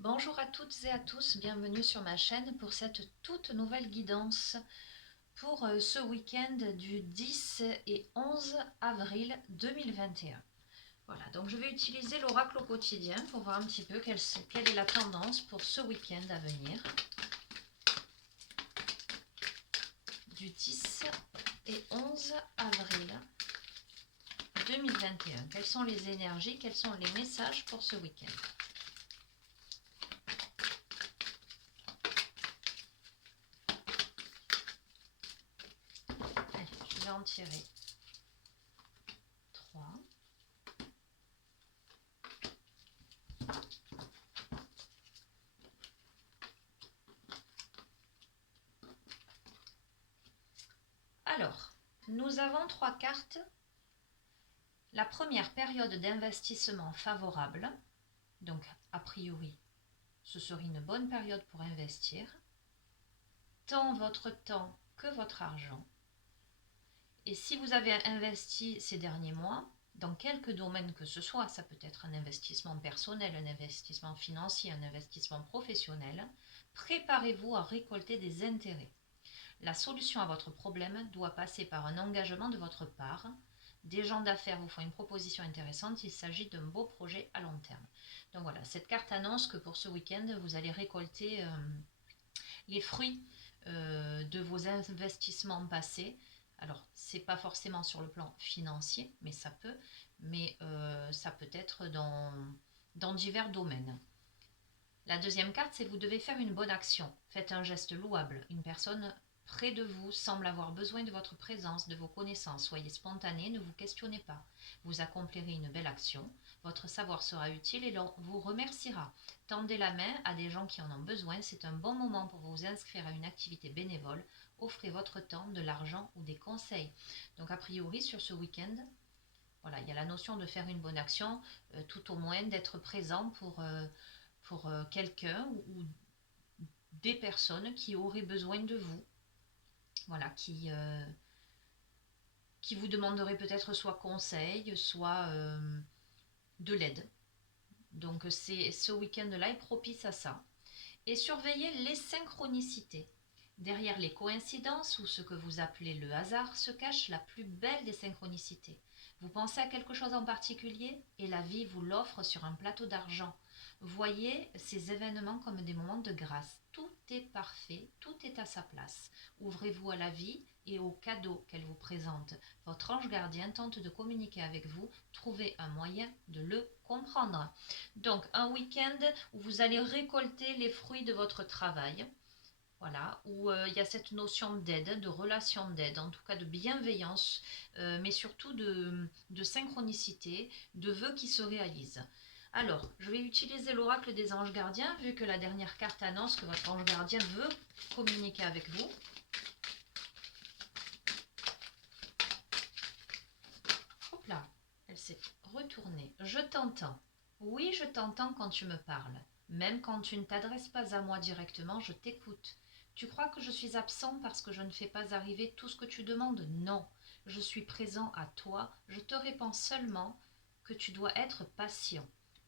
Bonjour à toutes et à tous, bienvenue sur ma chaîne pour cette toute nouvelle guidance pour ce week-end du 10 et 11 avril 2021. Voilà, donc je vais utiliser l'oracle au quotidien pour voir un petit peu quelle est la tendance pour ce week-end à venir. Du 10 et 11 avril 2021. Quelles sont les énergies, quels sont les messages pour ce week-end? Allez, je vais en tirer 3. Alors, nous avons 3 cartes. La première, période d'investissement favorable. Donc, a priori, ce serait une bonne période pour investir. Tant votre temps que votre argent. Et si vous avez investi ces derniers mois, dans quelque domaine que ce soit, ça peut être un investissement personnel, un investissement financier, un investissement professionnel, préparez-vous à récolter des intérêts. La solution à votre problème doit passer par un engagement de votre part. Des gens d'affaires vous font une proposition intéressante, il s'agit d'un beau projet à long terme. Donc voilà, cette carte annonce que pour ce week-end, vous allez récolter les fruits de vos investissements passés. Alors, c'est pas forcément sur le plan financier, mais ça peut être dans divers domaines. La deuxième carte, c'est vous devez faire une bonne action. Faites un geste louable. Une personne près de vous semble avoir besoin de votre présence, de vos connaissances. Soyez spontané, ne vous questionnez pas. Vous accomplirez une belle action. Votre savoir sera utile et l'on vous remerciera. Tendez la main à des gens qui en ont besoin. C'est un bon moment pour vous inscrire à une activité bénévole. Offrez votre temps, de l'argent ou des conseils. Donc a priori, sur ce week-end, voilà, il y a la notion de faire une bonne action, tout au moins d'être présent pour quelqu'un ou des personnes qui auraient besoin de vous, voilà, qui vous demanderaient peut-être soit conseil, soit de l'aide. Donc ce week-end-là est propice à ça. Et surveillez les synchronicités. Derrière les coïncidences ou ce que vous appelez le hasard se cache la plus belle des synchronicités. Vous pensez à quelque chose en particulier et la vie vous l'offre sur un plateau d'argent. Voyez ces événements comme des moments de grâce. Tout est parfait, tout est à sa place. Ouvrez-vous à la vie et aux cadeaux qu'elle vous présente. Votre ange gardien tente de communiquer avec vous. Trouvez un moyen de le comprendre. Donc, un week-end où vous allez récolter les fruits de votre travail. Voilà, où il y a cette notion d'aide, de relation d'aide, en tout cas de bienveillance, mais surtout de synchronicité, de vœux qui se réalisent. Alors, je vais utiliser l'oracle des anges gardiens, vu que la dernière carte annonce que votre ange gardien veut communiquer avec vous. Hop là, elle s'est retournée. Je t'entends. Oui, je t'entends quand tu me parles. Même quand tu ne t'adresses pas à moi directement, je t'écoute. Tu crois que je suis absent parce que je ne fais pas arriver tout ce que tu demandes? Non, je suis présent à toi. Je te réponds seulement que tu dois être patient.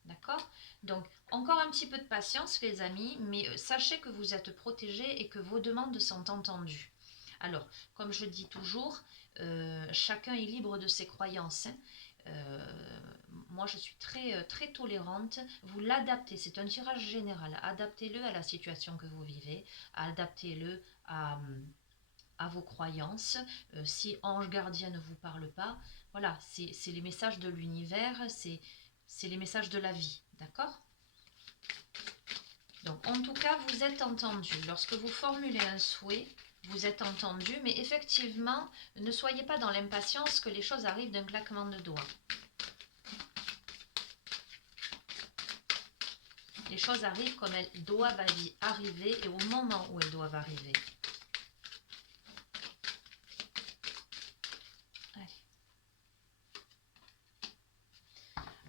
D'accord? Donc, encore un petit peu de patience, les amis, mais sachez que vous êtes protégés et que vos demandes sont entendues. Alors, comme je dis toujours, chacun est libre de ses croyances. Hein. Moi, je suis très tolérante. Vous l'adaptez, c'est un tirage général. Adaptez-le à la situation que vous vivez, adaptez-le à vos croyances. Si ange gardien ne vous parle pas, voilà, c'est les messages de l'univers, c'est les messages de la vie, d'accord? Donc, en tout cas, vous êtes entendu. Lorsque vous formulez un souhait, vous êtes entendu, mais effectivement, ne soyez pas dans l'impatience que les choses arrivent d'un claquement de doigts. Les choses arrivent comme elles doivent arriver et au moment où elles doivent arriver. Allez.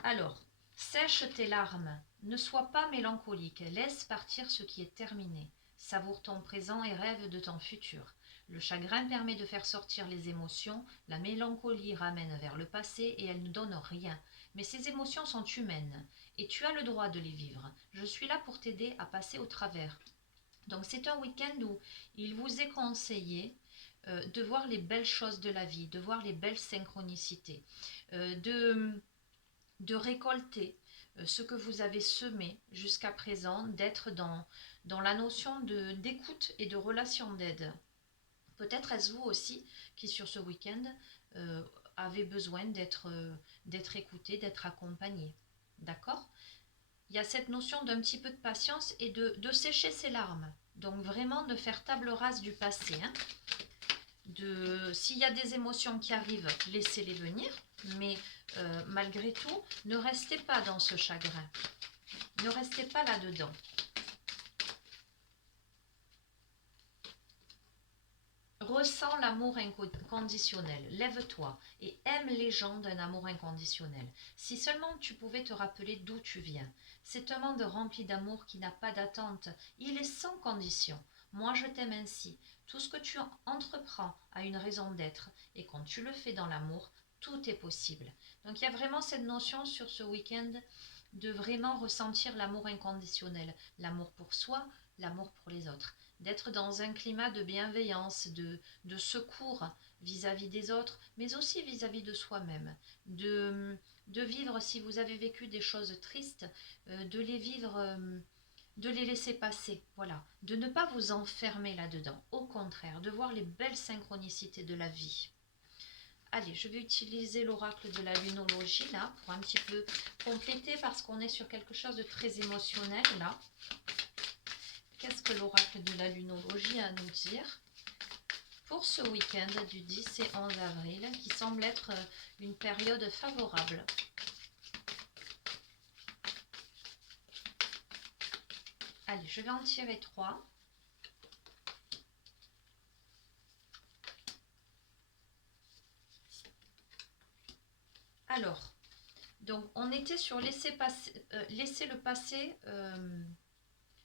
Alors, sèche tes larmes, ne sois pas mélancolique, laisse partir ce qui est terminé. Savoure ton présent et rêve de ton futur. Le chagrin permet de faire sortir les émotions, la mélancolie ramène vers le passé et elle ne donne rien. Mais ces émotions sont humaines et tu as le droit de les vivre. Je suis là pour t'aider à passer au travers. Donc c'est un week-end où il vous est conseillé de voir les belles choses de la vie, de voir les belles synchronicités, de récolter ce que vous avez semé jusqu'à présent, d'être dans la notion d'écoute et de relation d'aide. Peut-être est-ce vous aussi qui sur ce week-end avez besoin d'être écouté, d'être accompagné. D'accord? Il y a cette notion d'un petit peu de patience et de sécher ses larmes. Donc vraiment de faire table rase du passé. Hein. S'il y a des émotions qui arrivent, laissez-les venir. Mais malgré tout, ne restez pas dans ce chagrin. Ne restez pas là-dedans. Ressens l'amour inconditionnel. Lève-toi et aime les gens d'un amour inconditionnel. Si seulement tu pouvais te rappeler d'où tu viens. C'est un monde rempli d'amour qui n'a pas d'attente. Il est sans condition. Moi, je t'aime ainsi. Tout ce que tu entreprends a une raison d'être. Et quand tu le fais dans l'amour, tout est possible. Donc, il y a vraiment cette notion sur ce week-end de vraiment ressentir l'amour inconditionnel. L'amour pour soi, l'amour pour les autres. D'être dans un climat de bienveillance, de secours vis-à-vis des autres, mais aussi vis-à-vis de soi-même. De vivre, si vous avez vécu des choses tristes, de les vivre, de les laisser passer, voilà. De ne pas vous enfermer là-dedans. Au contraire, de voir les belles synchronicités de la vie. Allez, je vais utiliser l'oracle de la lunologie là, pour un petit peu compléter, parce qu'on est sur quelque chose de très émotionnel là. Qu'est-ce que l'oracle de la lunologie a à nous dire pour ce week-end du 10 et 11 avril, qui semble être une période favorable? Allez, je vais en tirer 3. Alors, donc on était sur laisser le passé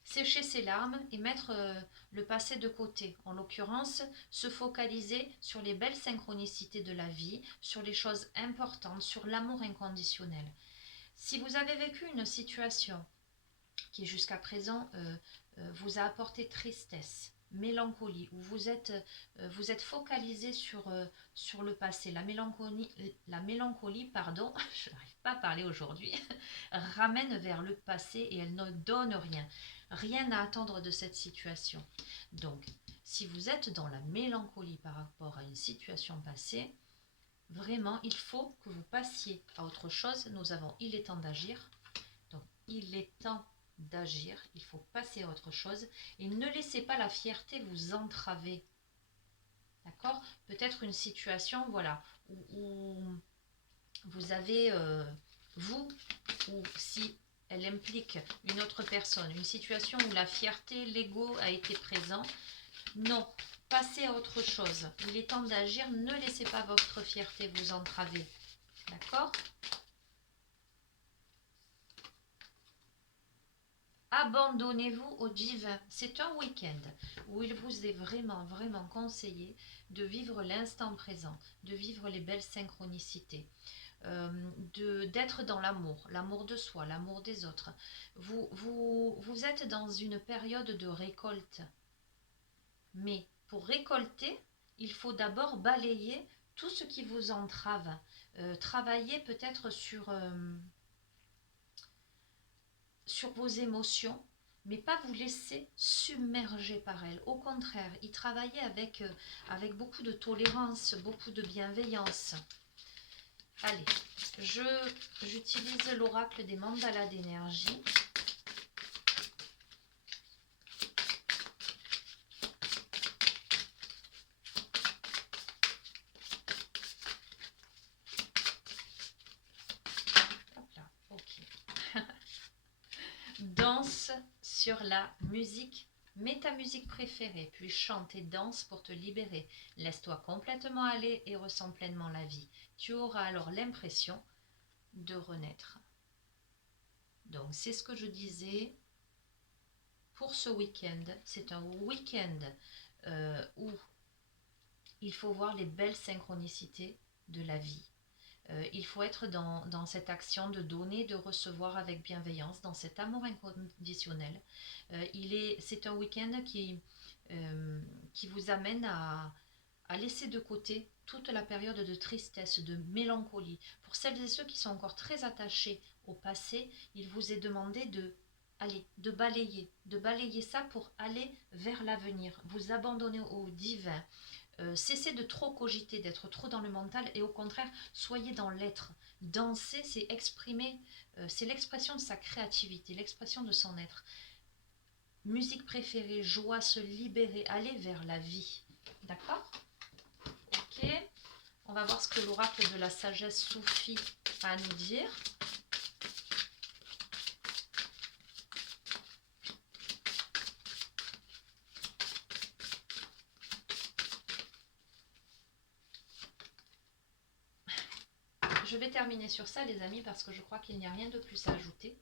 sécher ses larmes et mettre le passé de côté. En l'occurrence, se focaliser sur les belles synchronicités de la vie, sur les choses importantes, sur l'amour inconditionnel. Si vous avez vécu une situation qui jusqu'à présent vous a apporté tristesse, mélancolie, où vous êtes focalisé sur le passé, la mélancolie, pardon, je n'arrive pas à parler aujourd'hui, ramène vers le passé et elle ne donne rien. Rien à attendre de cette situation. Donc, si vous êtes dans la mélancolie par rapport à une situation passée, vraiment, il faut que vous passiez à autre chose. Nous avons « il est temps d'agir ». Donc, il est temps d'agir, il faut passer à autre chose et ne laissez pas la fierté vous entraver. D'accord? Peut-être une situation, voilà, où vous avez, vous, ou si elle implique une autre personne, une situation où la fierté, l'ego a été présent. Non, passez à autre chose. Il est temps d'agir, ne laissez pas votre fierté vous entraver. D'accord? Abandonnez-vous au divin. C'est un week-end où il vous est vraiment, vraiment conseillé de vivre l'instant présent, de vivre les belles synchronicités. D'être dans l'amour de soi, l'amour des autres. Vous êtes dans une période de récolte. Mais pour récolter, il faut d'abord balayer tout ce qui vous entrave. Travailler peut-être sur vos émotions, mais pas vous laisser submerger par elles. Au contraire, y travailler avec beaucoup de tolérance, beaucoup de bienveillance. Allez, j'utilise l'oracle des mandalas d'énergie. Hop là, ok. Danse sur la musique. Mets ta musique préférée, puis chante et danse pour te libérer. Laisse-toi complètement aller et ressens pleinement la vie. Tu auras alors l'impression de renaître. Donc c'est ce que je disais pour ce week-end. C'est un week-end où il faut voir les belles synchronicités de la vie. Il faut être dans cette action de donner, de recevoir avec bienveillance, dans cet amour inconditionnel. C'est un week-end qui vous amène à laisser de côté toute la période de tristesse, de mélancolie. Pour celles et ceux qui sont encore très attachés au passé, il vous est demandé de balayer ça pour aller vers l'avenir, vous abandonner au divin. Cessez de trop cogiter, d'être trop dans le mental et au contraire, soyez dans l'être. Danser, c'est exprimer, c'est l'expression de sa créativité, l'expression de son être. Musique préférée, joie, se libérer, aller vers la vie. D'accord? Ok. On va voir ce que l'oracle de la sagesse soufie a à nous dire. Je vais terminer sur ça, les amis, parce que je crois qu'il n'y a rien de plus à ajouter.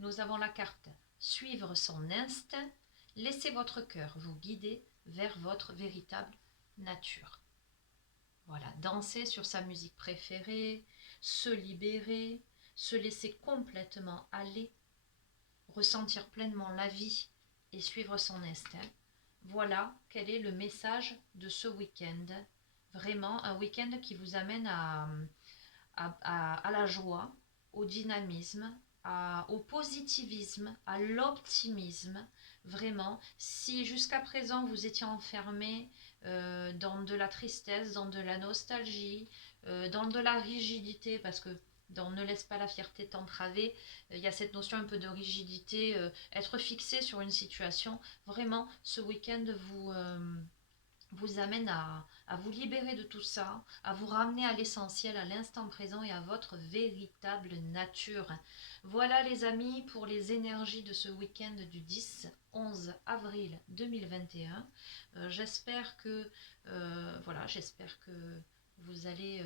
Nous avons la carte « Suivre son instinct ». Laissez votre cœur vous guider vers votre véritable nature. Voilà, danser sur sa musique préférée, se libérer, se laisser complètement aller, ressentir pleinement la vie et suivre son instinct. Voilà quel est le message de ce week-end. Vraiment un week-end qui vous amène à la joie, au dynamisme, au positivisme, à l'optimisme. Vraiment, si jusqu'à présent vous étiez enfermé dans de la tristesse, dans de la nostalgie, dans de la rigidité, parce que dans Ne laisse pas la fierté t'entraver, il y a cette notion un peu de rigidité, être fixé sur une situation. Vraiment, ce week-end vous amène à vous libérer de tout ça, à vous ramener à l'essentiel, à l'instant présent et à votre véritable nature. Voilà les amis pour les énergies de ce week-end du 10-11 avril 2021. J'espère que j'espère que vous allez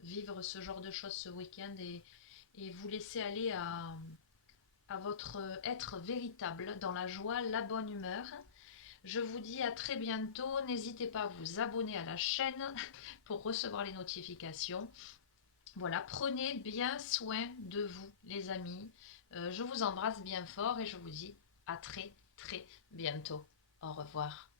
vivre ce genre de choses ce week-end et vous laisser aller à votre être véritable dans la joie, la bonne humeur. Je vous dis à très bientôt. N'hésitez pas à vous abonner à la chaîne pour recevoir les notifications. Voilà, prenez bien soin de vous, les amis. Je vous embrasse bien fort et je vous dis à très très bientôt. Au revoir.